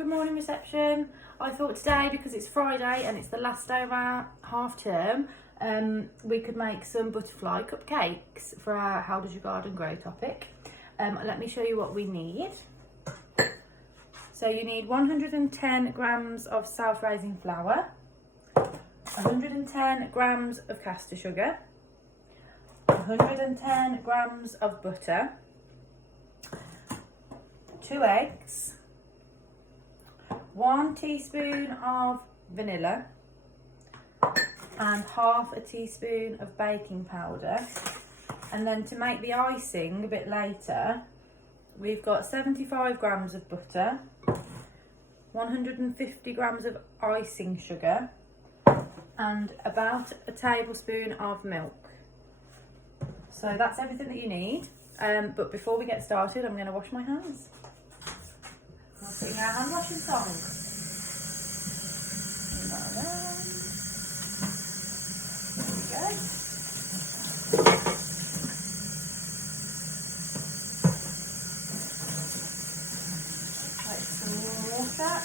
Good morning, reception. I thought today, because it's Friday and it's the last day of our half term, we could make some butterfly cupcakes for our How Does Your Garden Grow topic. Let me show you what we need. So you need 110 grams of self-raising flour, 110 grams of caster sugar, 110 grams of butter, 2 eggs, 1 teaspoon of vanilla, and half a teaspoon of baking powder. And then to make the icing a bit later, we've got 75 grams of butter, 150 grams of icing sugar, and about a tablespoon of milk. So that's everything that you need. But before we get started, I'm going to wash my hands. We'll sing our hand washing song. There we go. Take some water.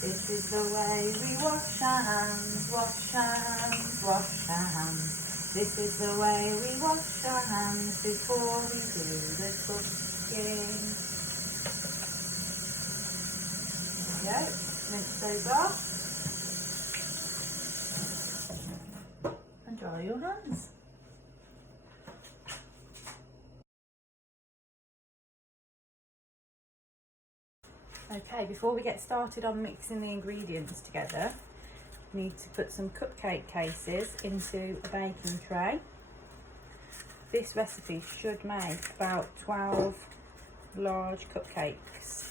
This is the way we wash our hands, wash our hands, wash our hands. This is the way we wash our hands before we do the cooking. There we go, rinse those off and dry your hands. Okay, before we get started on mixing the ingredients together, we need to put some cupcake cases into a baking tray. This recipe should make about 12 large cupcakes.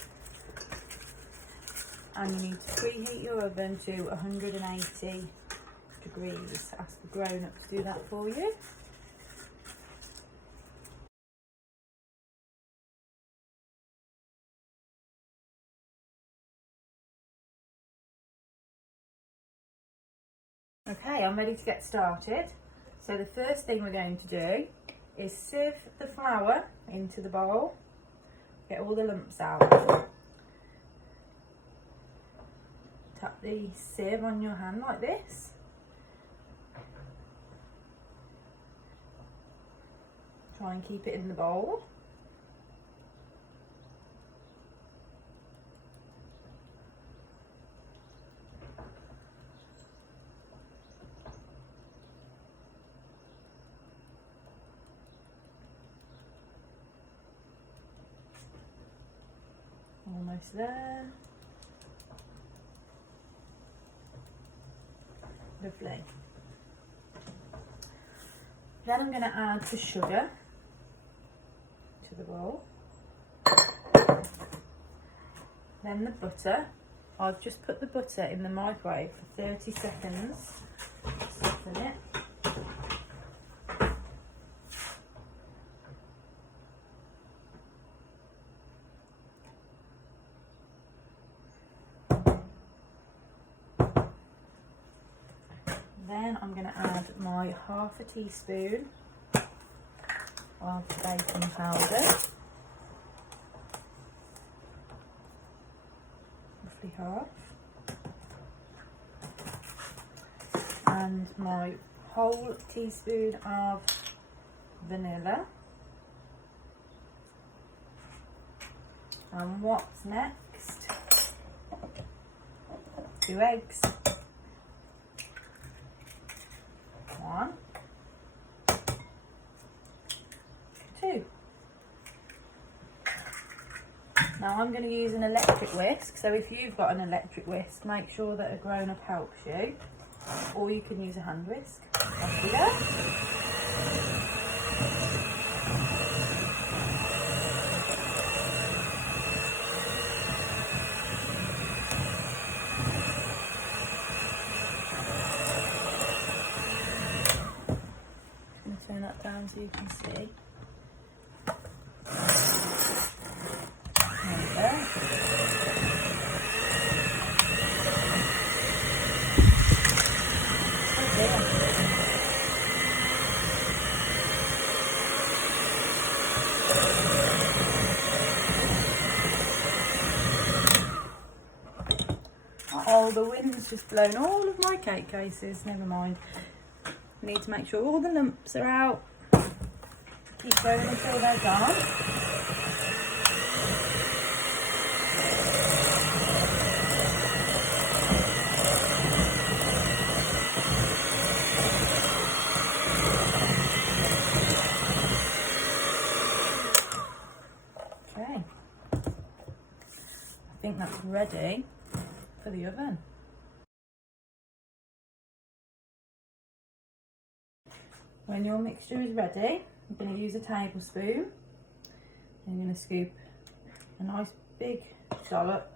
And you need to preheat your oven to 180 degrees. Ask the grown-up to do that for you. Okay, I'm ready to get started. So the first thing we're going to do is sieve the flour into the bowl. Get all the lumps out. Tap the sieve on your hand like this. Try and keep it in the bowl. Almost there. Lovely. Then I'm going to add the sugar to the bowl. Then the butter. I've just put the butter in the microwave for 30 seconds. Soften it. Then I'm going to add my half a teaspoon of baking powder, roughly half, and my whole teaspoon of vanilla. And what's next? 2 eggs. 1, 2. Now I'm going to use an electric whisk, so if you've got an electric whisk, make sure that a grown-up helps you, or you can use a hand whisk. Off we go. Turn that down so you can see. There we go. Oh, the wind's just blown all of my cake cases. Never mind. Need to make sure all the lumps are out. Keep going until they're gone. Okay. I think that's ready for the oven. When your mixture is ready, I'm going to use a tablespoon. I'm going to scoop a nice big dollop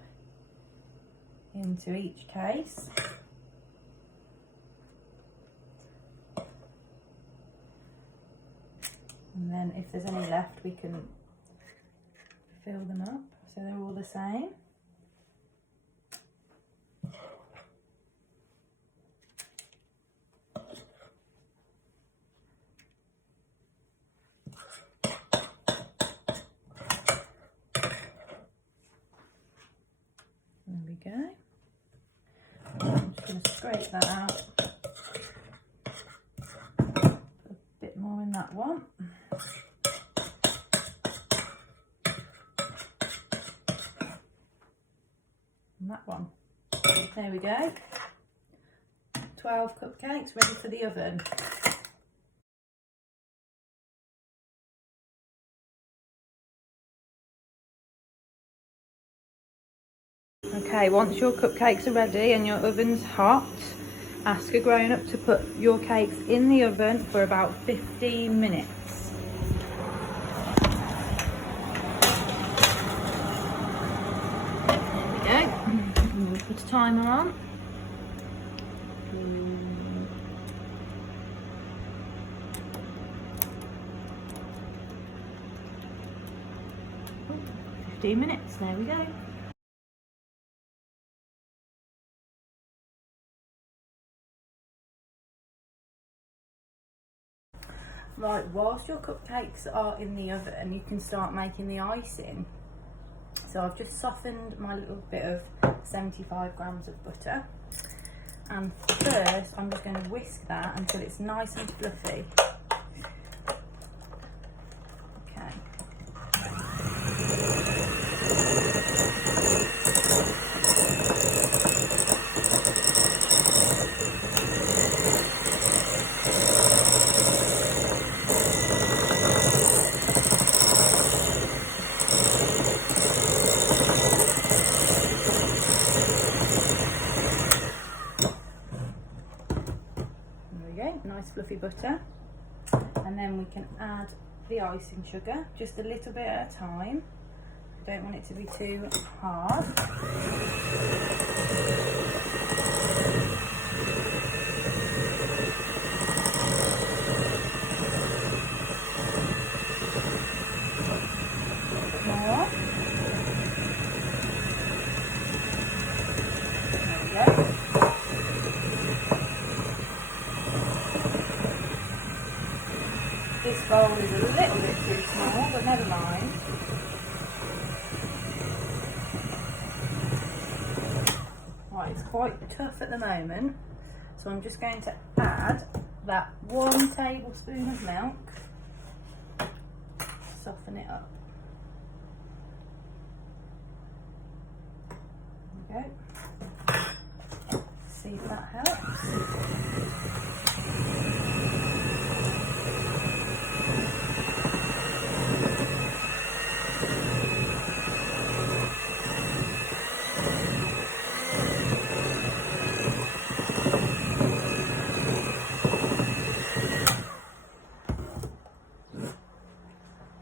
into each case. And then if there's any left, we can fill them up so they're all the same. There we go. I'm just going to scrape that out. Put a bit more in that one. And that one. There we go. 12 cupcakes ready for the oven. Okay, once your cupcakes are ready and your oven's hot, ask a grown-up to put your cakes in the oven for about 15 minutes. There we go. We'll put a timer on. Oh, 15 minutes, there we go. Right, whilst your cupcakes are in the oven, you can start making the icing. So I've just softened my little bit of 75 grams of butter. And first, I'm just going to whisk that until it's nice and fluffy. Okay. Nice fluffy butter, and then we can add the icing sugar just a little bit at a time. Don't want it to be too hard. More. There we go. This bowl is a little bit too small, but never mind. Right, it's quite tough at the moment, so I'm just going to add that 1 tablespoon of milk. Soften it up. There we go. See if that helps.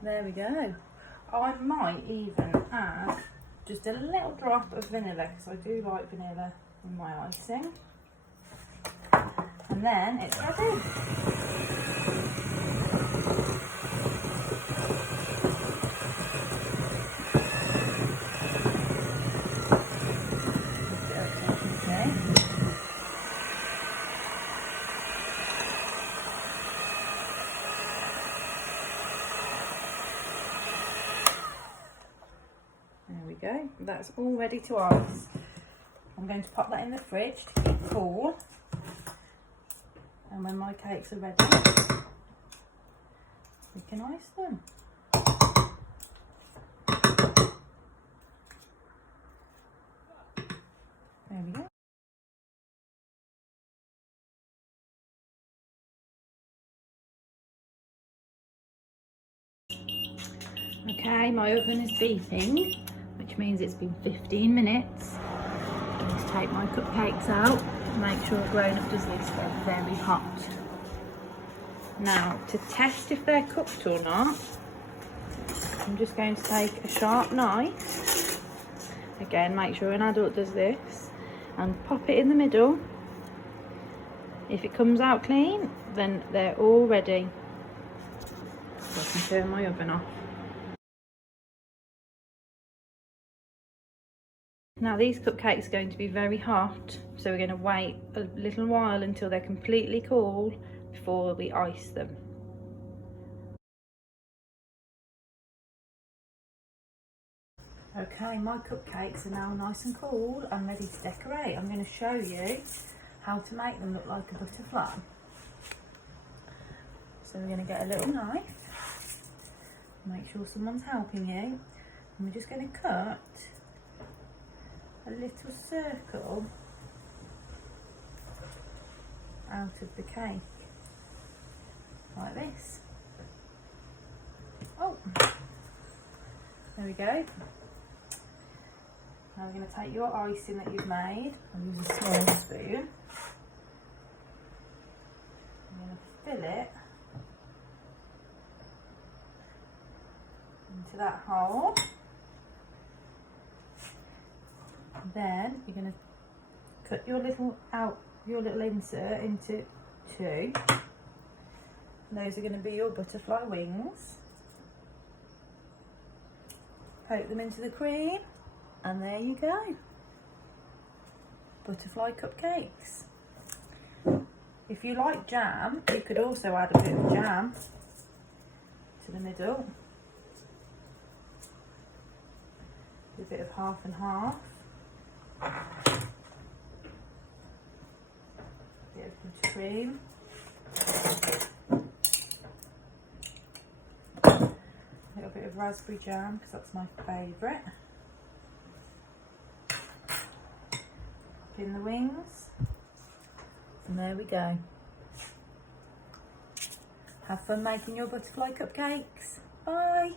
There we go. I might even add just a little drop of vanilla, because I do like vanilla in my icing. And then it's ready. There we go, that's all ready to ice. I'm going to pop that in the fridge to keep cool. And when my cakes are ready, we can ice them. There we go. Okay, my oven is beeping, which means it's been 15 minutes. I'm going to take my cupcakes out, make sure a grown-up does this, they're very hot. Now, to test if they're cooked or not, I'm just going to take a sharp knife, again make sure an adult does this, and pop it in the middle. If it comes out clean, then they're all ready. So I can turn my oven off. Now these cupcakes are going to be very hot, so we're going to wait a little while until they're completely cool before we ice them. Okay, my cupcakes are now nice and cool and ready to decorate. I'm going to show you how to make them look like a butterfly. So we're going to get a little knife, make sure someone's helping you, and we're just going to cut a little circle out of the cake, like this. Oh, there we go. Now we're going to take your icing that you've made and use a small spoon. I'm going to fill it into that hole. Then you're going to cut your little insert into two. And those are going to be your butterfly wings. Poke them into the cream, and there you go. Butterfly cupcakes. If you like jam, you could also add a bit of jam to the middle. A bit of half and half. Bit of buttercream. A little bit of raspberry jam because that's my favourite. In the wings, and there we go. Have fun making your butterfly cupcakes. Bye.